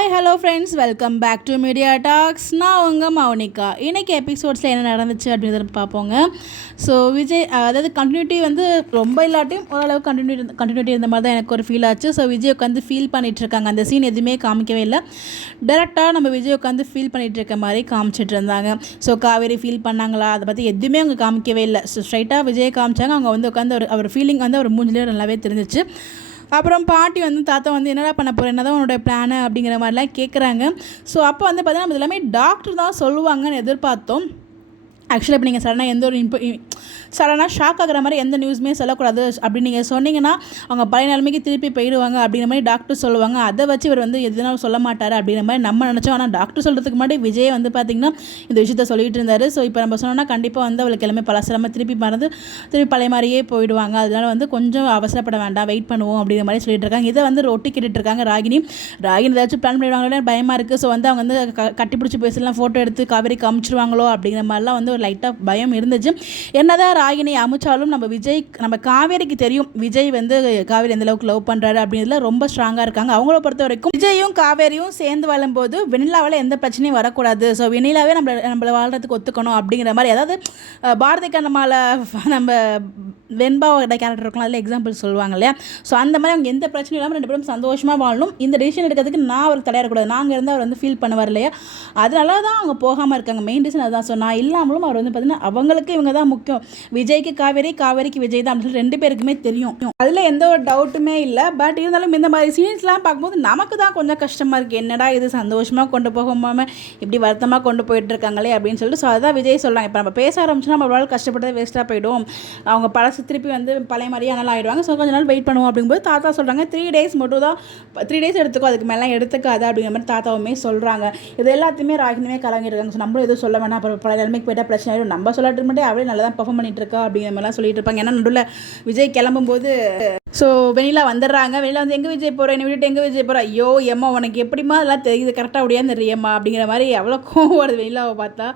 Hi hello friends, welcome back to media talks. நான் உங்கள் மௌனிகா. இன்றைக்கி எபிசோட்ஸில் என்ன நடந்துச்சு அப்படின்றத பார்ப்போங்க. ஸோ விஜய் அதாவது கண்டினியூட்டி வந்து ரொம்ப இல்லாட்டியும் ஓரளவு கண்டினியூட்டி இருந்த மாதிரி தான் எனக்கு ஒரு ஃபீல் ஆச்சு. ஸோ விஜய் உட்காந்து ஃபீல் பண்ணிகிட்ருக்காங்க. அந்த சீன் எதுவுமே காமிக்கவே இல்லை. டேரெக்டாக நம்ம விஜய் உட்காந்து ஃபீல் பண்ணிகிட்டு இருக்க மாதிரி காமிச்சிட்டு இருந்தாங்க. ஸோ காவேரி ஃபீல் பண்ணாங்களா அதை பற்றி எதுவுமே அவங்க காமிக்கவே இல்லை. ஸோ ஸ்ட்ரைட்டாக விஜய் காமிச்சாங்க. அவங்க வந்து உட்காந்து அவர் ஃபீலிங் வந்து அவர் மூஞ்சிலே நல்லாவே தெரிஞ்சிச்சு. அப்புறம் பாட்டி வந்து தாத்தா வந்து என்னடா பண்ண போகிறேன், என்ன தான் உன்னோட பிளானு அப்படிங்கிற மாதிரிலாம் கேட்குறாங்க. ஸோ அப்போ வந்து பார்த்தீங்கன்னா நம்ம எல்லாமே டாக்டர் தான் சொல்லுவாங்கன்னு எதிர்பார்த்தோம். ஆக்சுவலாக இப்போ நீங்கள் சடனாக எந்த ஒரு சடனாக ஷாக் ஆகிற மாதிரி எந்த நியூஸுமே சொல்லக்கூடாது அப்படின்னு நீங்கள் சொன்னீங்கன்னா அவங்க பழைய நிலைமைக்கு திருப்பி போயிடுவாங்க அப்படிங்கிற மாதிரி டாக்டர் சொல்லுவாங்க. அதை வச்சு இவர் வந்து எதுனாலும் சொல்ல மாட்டார் அப்படிங்கிற மாதிரி நம்ம நினச்சோம். ஆனால் டாக்டர் சொல்கிறதுக்கு முன்னாடி விஜய் வந்து பார்த்திங்கன்னா இந்த விஷயத்த சொல்லிகிட்டு இருந்தார். ஸோ இப்போ நம்ம சொன்னோன்னா கண்டிப்பாக வந்து அவளுக்கு எல்லாமே பழசலாமல் திருப்பி பழைய மாதிரியே போயிடுவாங்க. அதனால் வந்து கொஞ்சம் அவசரப்பட வேண்டாம், வெயிட் பண்ணுவோம் அப்படிங்கிற மாதிரி சொல்லிட்டு இருக்காங்க. இதை வந்து ரொட்டி கேட்டுட்டு இருக்காங்க ராகினி ஏதாச்சும் பிளான் பண்ணிடுவாங்களே பயமாக இருக்குது. ஸோ வந்து அவங்க வந்து கட்டிப்பிடிச்சி பேசலாம், ஃபோட்டோ எடுத்து காவேரி காமிச்சிருவாங்களோ அப்படிங்கிற மாதிரிலாம் வந்து ஒரு லைட்டாக பயம் இருந்துச்சு. என்னதான் ராகினி அமைச்சாலும் நம்ம காவேரிக்கு தெரியும் விஜய் வந்து காவேரி எந்த அளவுக்கு லவ் பண்ணுறாரு அப்படின்றதுல ரொம்ப ஸ்ட்ராங்காக இருக்காங்க. அவங்கள பொறுத்த வரைக்கும் விஜயும் காவேரியும் சேர்ந்து வாழும்போது வெண்ணிலாவில் எந்த பிரச்சனையும் வரக்கூடாது. ஸோ வெண்ணிலாவே நம்மளை வாழ்றதுக்கு ஒத்துக்கணும் அப்படிங்கிற மாதிரி, அதாவது பாரதி கண்ணம்மாவில் நம்ம வெண்பாவோட கேரக்டர் இருக்கலாம், அதில் எக்ஸாம்பிள் சொல்லுவாங்க இல்லையா. ஸோ அந்த மாதிரி அவங்க எந்த பிரச்சனையும் இல்லாமல் ரெண்டு பேரும் சந்தோஷமாக வாழணும். இந்த டிசிஷன் எடுக்கிறதுக்கு நான் அவருக்கு தடையிடக்கூடாது, நாங்கள் இருந்தால் அவர் வந்து ஃபீல் பண்ணுவார் இல்லையா. அதனால தான் அவங்க போகாமல் இருக்காங்க. மெயின் ரீசன் அதுதான். ஸோ நான் இல்லாமலும் அவர் வந்து பார்த்தீங்கன்னா அவங்களுக்கு இவங்க தான் முக்கியம். விஜய்க்கு காவேரி, காவேரிக்கு விஜய் தான் அப்படின்னு சொல்லி ரெண்டு பேருக்குமே தெரியும். அதில் எந்த ஒரு டவுட்டுமே இல்லை. பட் இருந்தாலும் இந்த மாதிரி சீன்ஸ்லாம் பார்க்கும்போது நமக்கு தான் கொஞ்சம் கஷ்டமாக இருக்குது. என்னடா இது சந்தோஷமாக கொண்டு போகாமல் இப்படி வருத்தமாக கொண்டு போயிட்டு இருக்காங்களே அப்படின்னு சொல்லிட்டு. ஸோ அதுதான் விஜய் சொல்கிறாங்க. இப்போ நம்ம பேச ஆரம்பிச்சோன்னா நம்மளால் கஷ்டப்பட்டதே வேஸ்ட்டாக போயிடும். அவங்க பழசு திருப்பி வந்து பழைய மாதிரியே நல்லா ஆகிடுவாங்க. ஸோ கொஞ்ச நாள் வெயிட் பண்ணுவோம் அப்படிங்கும்போது தாத்தா சொல்கிறாங்க 3 days மட்டும் தான், 3 days எடுத்துக்கோ, அதுக்கு மேலாம் எடுத்துக்காது அப்படிங்கிற மாதிரி தாத்தாவுமே சொல்கிறாங்க. இது எல்லாத்தையுமே ராகினியுமே கலங்கிருக்காங்க. ஸோ நம்மளும் எதுவும் சொல்ல வேணாம், அப்புறம் பழைய நிலைமைக்கு போய்ட்டால் பிரச்சனை ஆகிடும், நம்ம சொல்லாட்டு மட்டும் அப்படியே நல்லா தான் பர்ஃபார்ம் பண்ணிட்டு இருக்கா அப்படிங்கிற மாதிரிலாம் சொல்லிட்டு இருப்பாங்க. ஏன்னா நடுவில் விஜய் கிளம்பும்போது ஸோ வெண்ணிலா வந்துடுறாங்க. வெண்ணிலா வந்து எங்கே விஜய் போகிறேன், என்னை விட்டுட்டு எங்கே விஜய் போகிறா, ஐயோ எம்மா உனக்கு எப்படிமா அதெல்லாம் தெரியுது, கரெக்டாக முடியாது தெரியம்மா அப்படிங்கிற மாதிரி எவ்வளோ கோவம் வருது வெண்ணிலாவை பார்த்தா.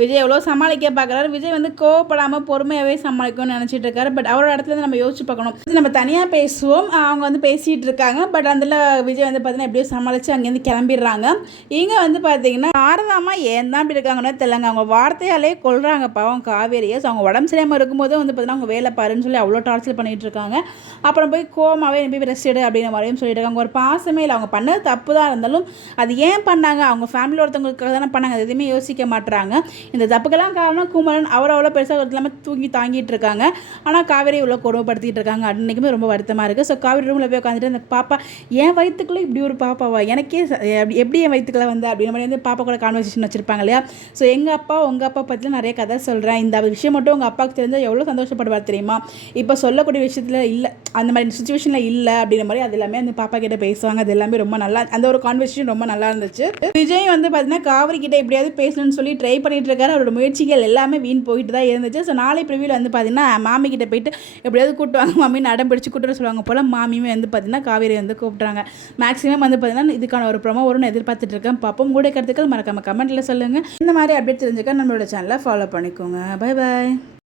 விஜய் எவ்வளோ சமாளிக்க பார்க்குறாரு. விஜய் வந்து கோவப்படாமல் பொறுமையாகவே சமாளிக்கணும்னு நினச்சிட்டு இருக்காரு. பட் அவரோட இடத்துல நம்ம யோசிச்சு பார்க்கணும். நம்ம தனியாக பேசுவோம், அவங்க வந்து பேசிகிட்டு இருக்காங்க. பட் அதில் விஜய் வந்து பார்த்தீங்கன்னா எப்படியோ சமாளித்து அங்கேருந்து கிளம்பிடுறாங்க. இங்கே வந்து பார்த்தீங்கன்னா ஆரதாமா ஏன் தான் இப்படி இருக்காங்கன்னு தெரியலங்க. அவங்க வார்த்தையாலே கொள்றாங்க பாவம் காவேரியை. ஸோ அவங்க உடம்பு சரியாமல் இருக்கும்போது வந்து பார்த்தீங்கன்னா அவங்க வேலை பாருன்னு சொல்லி அவ்வளோ டார்ச்சர் பண்ணிகிட்டு இருக்காங்க. அப்புறம் போய் கோமாவே போய் ரெஸ்ட் எடு அப்படிங்கிற மாதிரியும் சொல்லிட்டு இருக்காங்க. ஒரு பாசமே இல்லை. அவங்க பண்ணது தப்பு தான் இருந்தாலும் அது ஏன் பண்ணாங்க, அவங்க ஃபேமிலியில் ஒருத்தவங்களுக்காக தானே பண்ணாங்க, அது எதுவுமே யோசிக்க மாட்டுறாங்க. இந்த தப்புக்கெல்லாம் காரணம் குமரன். அவ்வளோ பெருசாக இல்லாமல் தூங்கி தாங்கிட்டு இருக்காங்க. ஆனால் காவேரி இவ்வளோ கொடுமைப்படுத்திட்டு இருக்காங்க. அன்றைக்குமே ரொம்ப வருத்தமாக இருக்குது. ஸோ காவேரி ரூமில் போய் உட்காந்துட்டு அந்த பாப்பா என் வயிற்றுக்குள்ளே இப்படி ஒரு பாப்பாவா, எனக்கே எப்படி என் வயிற்றுக்குள்ளே வந்து அப்படிங்கிற மாதிரி வந்து பாப்பா கூட கான்வர்சேஷன் வச்சுருப்பாங்க இல்லையா. ஸோ எங்கள் அப்பா உங்கள் அப்பா பற்றிலாம் நிறைய கதை சொல்கிறேன், இந்த விஷயம் மட்டும் உங்கள் அப்பாவுக்கு தெரிஞ்சால் எவ்வளோ சந்தோஷப்படுவார் தெரியுமா, இப்போ சொல்லக்கூடிய விஷயத்தில் இல்லை, அந்த மாதிரி சுச்சுவேஷனில் இல்லை அப்படிங்கிற மாதிரி அது எல்லாமே அந்த பாப்பா கிட்ட பேசுவாங்க. அது எல்லாமே ரொம்ப நல்லா, அந்த ஒரு கான்வர்சேஷன் ரொம்ப நல்லா இருந்துச்சு. விஜய் வந்து பார்த்தீங்கன்னா காவேரி கிட்ட எப்படியாவது பேசணும்னு சொல்லி ட்ரை பண்ணிட்டு இருக்காரு. அவரோட முயற்சிகள் எல்லாமே வீண் போயிட்டு தான் இருந்துச்சு. ஸோ நாளை ப்ரிவியூவில் வந்து பார்த்தீங்கன்னா மாமி கிட்ட போயிட்டு எப்படியாவது கூட்டுவாங்க, மாமின்னு அடம் பிடிச்சி கூட்டுற சொல்லுவாங்க போல். மாமியுமே வந்து பார்த்தீங்கன்னா காவேரி வந்து கூப்பிட்றாங்க. மேக்ஸிமம் வந்து பார்த்தீங்கன்னா இதுக்கான ஒரு ப்ரோமோ வரும்னு எதிர்பார்த்துட்டு இருக்கேன். பாப்போம். கூட கருத்துக்கள் மறக்காம கமெண்ட்டில் சொல்லுங்கள். இந்த மாதிரி அப்டேட் தெரிஞ்சுக்க நம்மளோட சேனலை ஃபாலோ பண்ணிக்கோங்க. Bye bye.